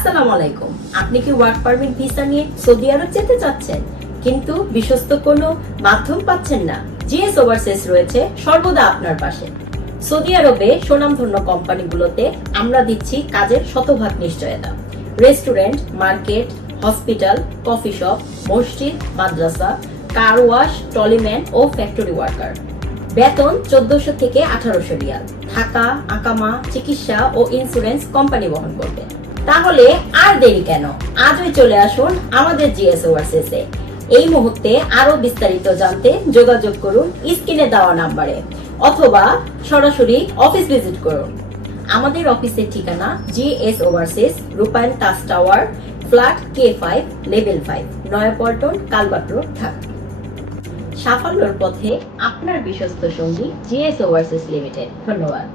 আসসালামু আলাইকুম। আপনি কি ওয়ার্ক পারমিট ভিসা নিয়ে সৌদি আরব যেতে চাচ্ছেন কিন্তু বিশ্বস্ত কোনো মাধ্যম পাচ্ছেন না? জিএস ওভারসিজ রয়েছে সর্বদা আপনার পাশে। সৌদি আরবে সুনামধন্য কোম্পানিগুলোতে আমরা দিচ্ছি কাজের শতভাগ নিশ্চয়তা। Restaurant, market, hospital, coffee shop, মসজিদ, মাদ্রাসা, কার ওয়াশ, ট্রলিম্যান ও ফ্যাক্টরি ওয়ার্কার। বেতন 1400 থেকে 1800 রিয়াল। থাকা, আকামা, চিকিৎসা ও ইন্স্যুরেন্স কোম্পানি বহন করবে। তাহলে আর দেরি কেন? আজই চলে আসুন আমাদের জিএস ওভারসিজে। এই মুহূর্তে আরো বিস্তারিত জানতে যোগাযোগ করুন স্ক্রিনে দেওয়া নাম্বারে অথবা সরাসরি অফিস ভিজিট করুন। আমাদের অফিসের ঠিকানা জিএস ওভারসিজ, রূপায়ণ touch tower, flat K5, level 5, Naya Paltan, culvert road, Dhaka. সাফল্যের পথে আপনার বিশ্বস্ত সঙ্গী জিএস ওভারসিজ লিমিটেড। ধন্যবাদ।